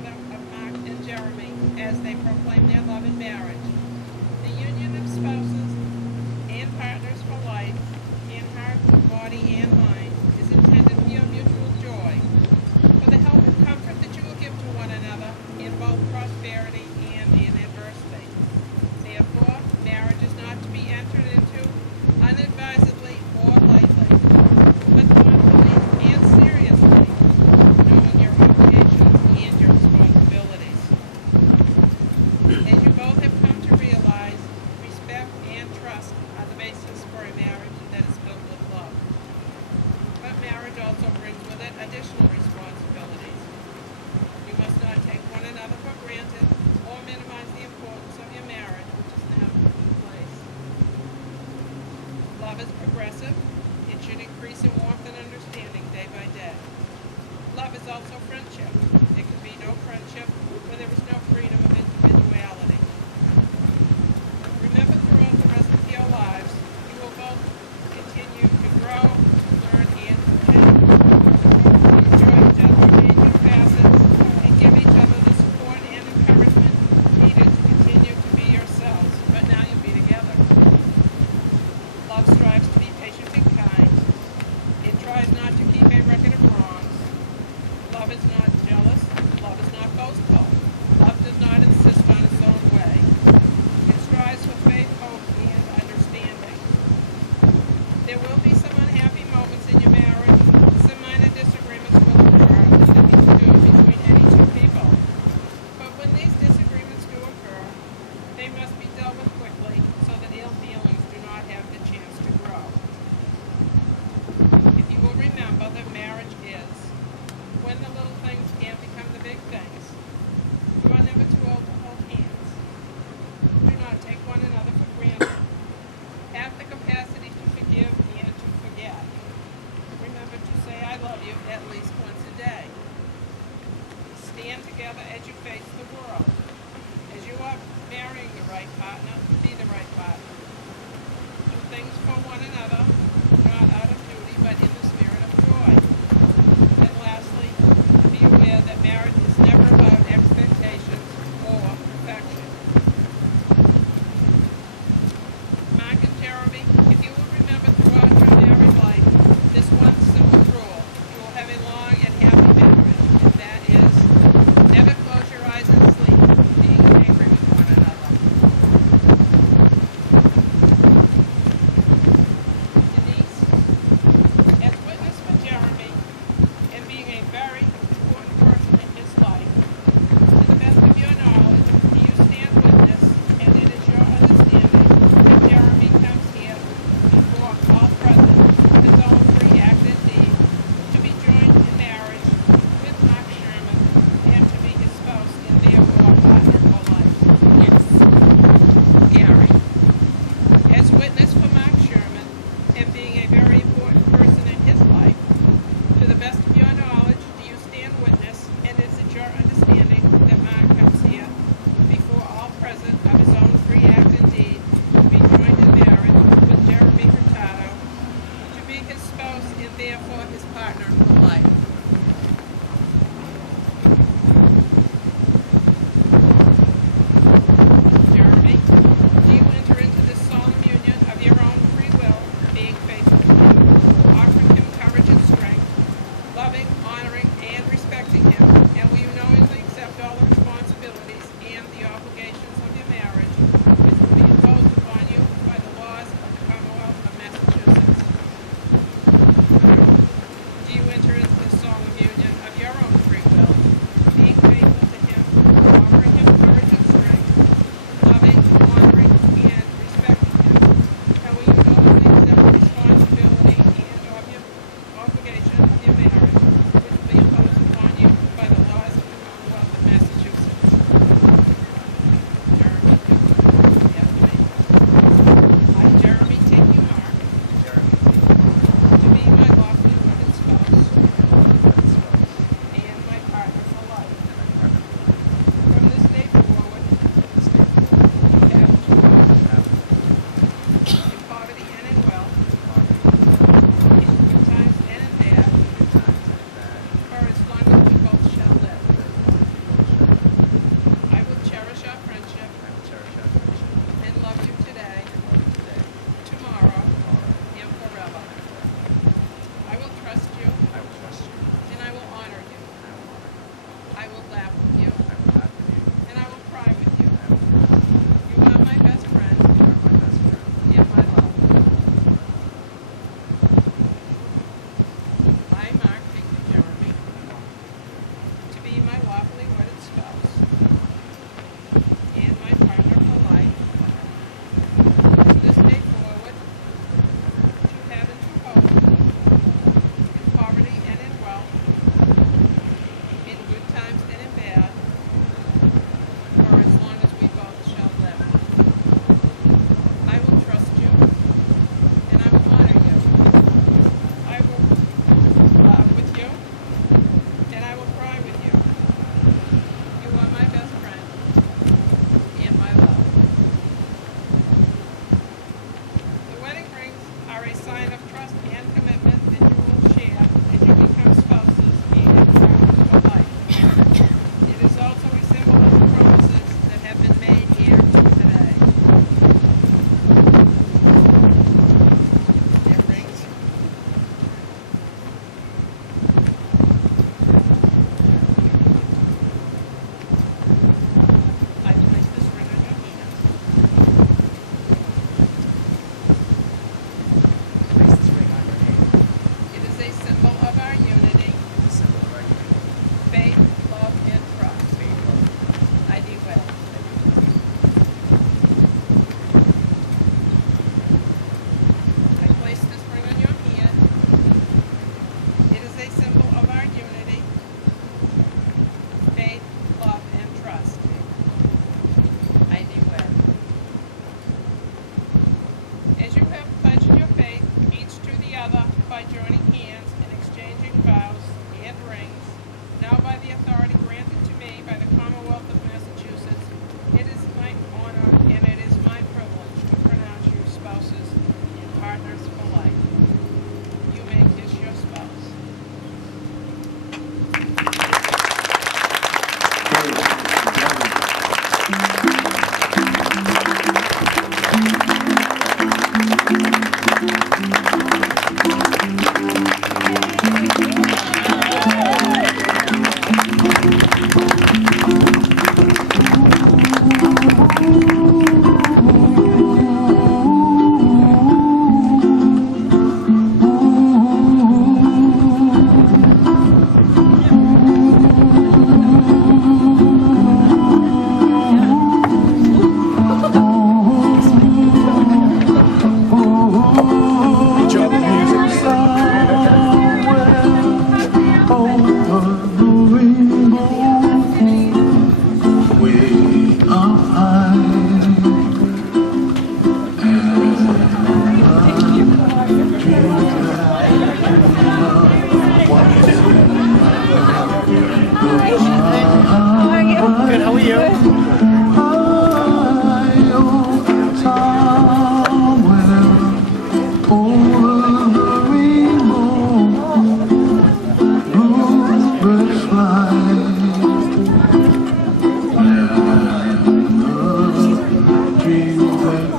together of Marc and Jeremy as they proclaim their love in marriage. The union of spouses and partners for life, in heart, body, and mind, is intended for your mutual joy, for the help and comfort that you will give to one another in both prosperity and in adversity. Therefore, marriage is not to be entered into unadvisedly or lightly, but thoughtfully and seriously, knowing your obligations and your responsibilities. As you both have come to realize, respect and trust are the basis for a marriage that is built with love. But marriage also brings with it additional responsibilities. You must not take one another for granted or minimize the importance of your marriage, which is now in place. Love is progressive. It should increase in warmth and understanding day by day. Love is also friendship. There can be no friendship where there is no freedom of individuality. Remember, throughout the rest of your lives, you will both continue to grow, learn, and change. Enjoy each other's changing facets and give each other the support and encouragement needed to continue to be yourselves, but now you'll be together. Love strives to be patient and kind. It tries not to keep a record of wrongs. Love is not jealous. Love is not boastful. Love does not insist on its own way. It strives for faith, hope, and understanding. There will be some unhappy moments in your marriage. Some minor disagreements will occur that be due between any two people. But when these disagreements do occur, they must be dealt with quickly so that ill feelings do not have the chance to grow. If you will remember that marriage is when the little things can become the big things. You are never too old to hold hands. Do not take one another for granted. Have the capacity to forgive and to forget. Remember to say I love you at least once a day. Stand together as you face the world. As you are marrying the right partner, be the right partner. Do things for one another, not out of duty, but in the spirit of joy. And lastly, be aware that marriage is never about expectations or perfection. Marc and Jeremy, if you will remember throughout your married life this one simple rule, you will have a long and happy marriage, and that is, never close your eyes and sleep, being angry with one another.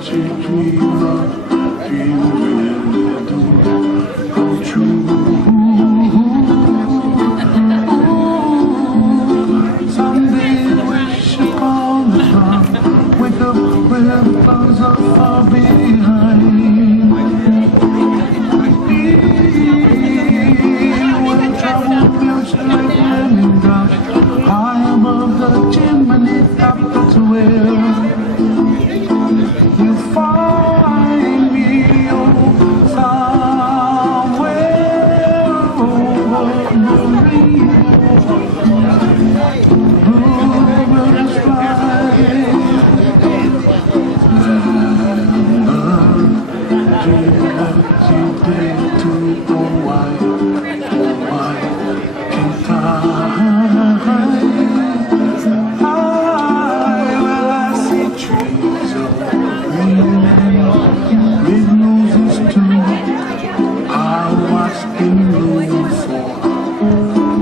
you dream of, dream really do come true. Someday wish upon a star, wake up with the clouds are far behind. When trouble feels like lemon drops, high above the chimney top, that's where you find me, oh, somewhere over the rainbow. Bluebirds fly, dream that you dare to, oh why can't I? Well, I see trees of green and red roses too. I watch them bloom for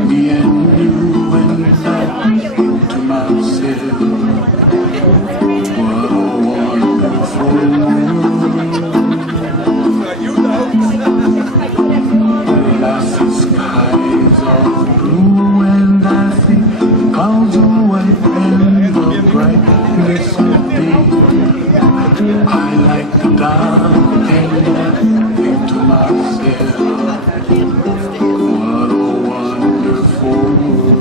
me and you, and I think to myself, what a wonderful world. Well, I see skies of blue and I see clouds of white and the brightness of day. I like the dark and I think to myself, what a wonderful world.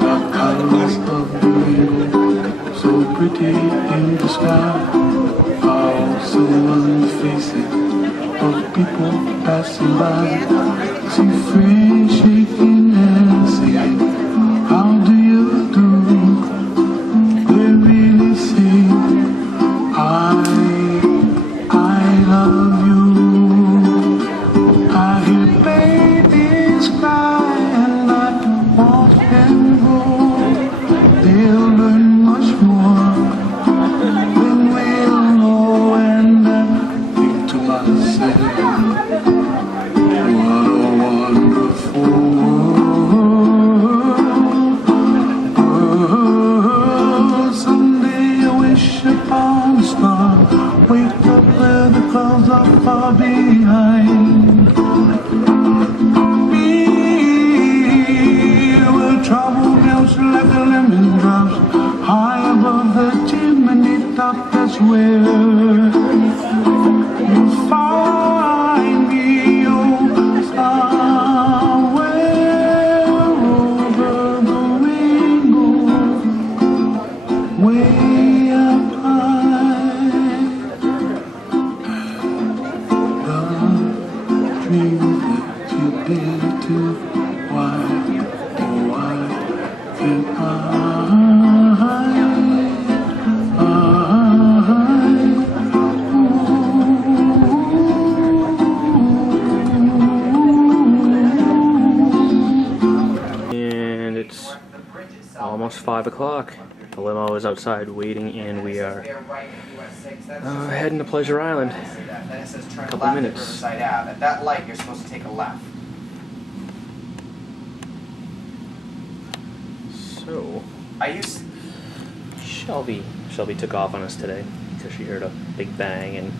The colors of the rainbow, so pretty in the sky, are also on the faces of people passing by. See friends shaking and saying, how do you do? They really say, I love you. I hear babies cry and I watch them grow. They'll learn much more than we'll know, and I think to myself, what a wonderful world. Someday I wish upon a star, wake up where the clouds are far behind. Be where trouble melts like a lemon drops, high above the chimney top, that's where you find me, oh, somewhere over the rainbow, way up high. The dream that you dare to, why, oh why can't I? And it's almost 5 o'clock. The limo is outside waiting, and we are heading to Pleasure Island. A Couple minutes. Riverside Ave. At that light, you're supposed to take a left. So, Shelby took off on us today because she heard a big bang, and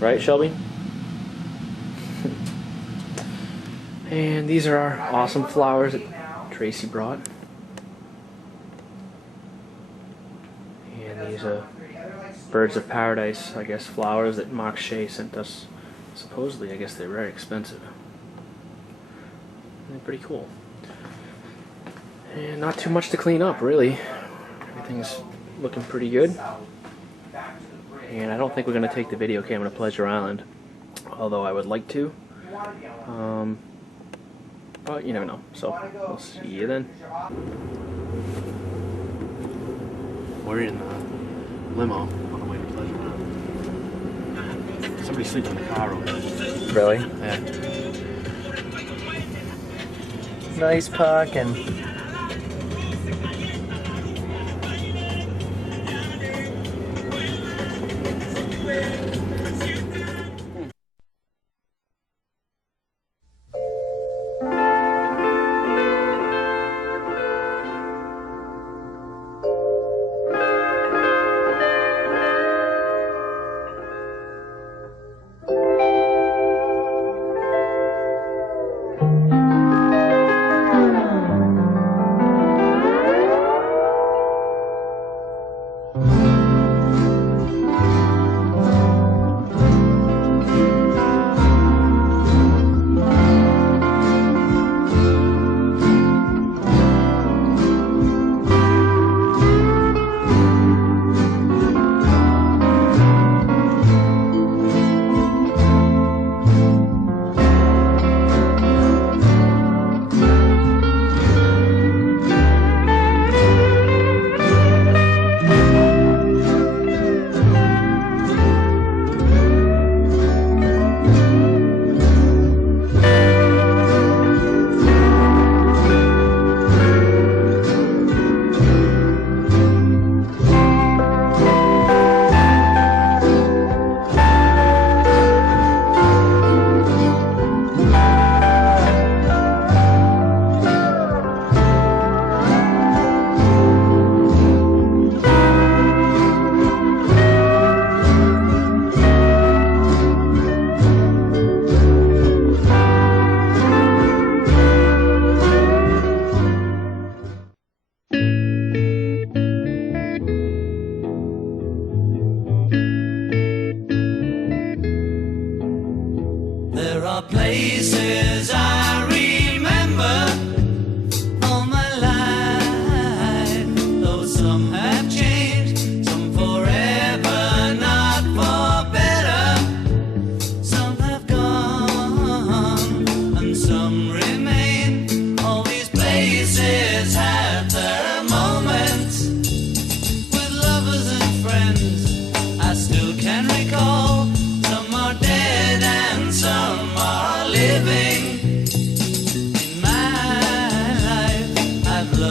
right, Shelby? And these are our awesome flowers that Tracy brought. And these are birds of paradise, I guess, flowers that Marc sent us. Supposedly, I guess they're very expensive. They're pretty cool. And not too much to clean up, really. Everything's looking pretty good. And I don't think we're going to take the video camera to Pleasure Island, although I would like to. But you never know. So, we'll see you then. We're in the limo on the way to Pleasure Island. Somebody sleeps in the car over there. Really? Yeah. Nice parking.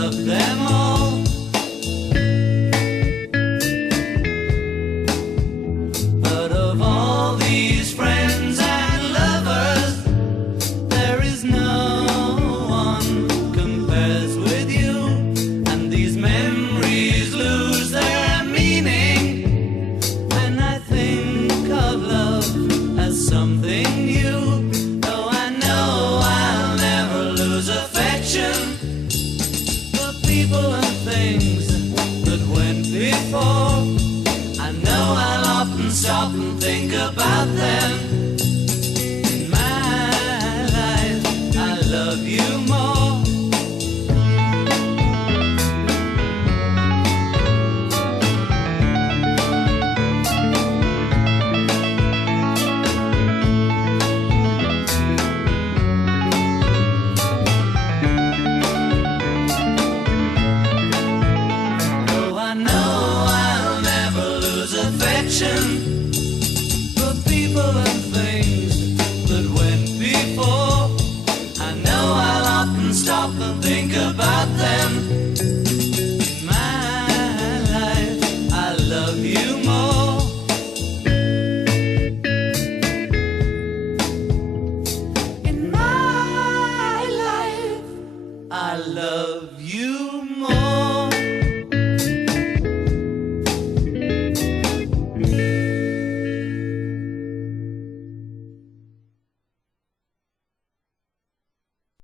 love them all. But of all these friends and lovers, there is no one compares with you. And these memories lose their meaning when I think of love as something new. Though I know I'll never lose affection for people and things that went before. I know I'll often stop and think about them. In my life, I love you more. Though I know I'll never lose affection for people and things that went before. I know I'll often stop and think about them. In my life, I love you more. In my life, I love you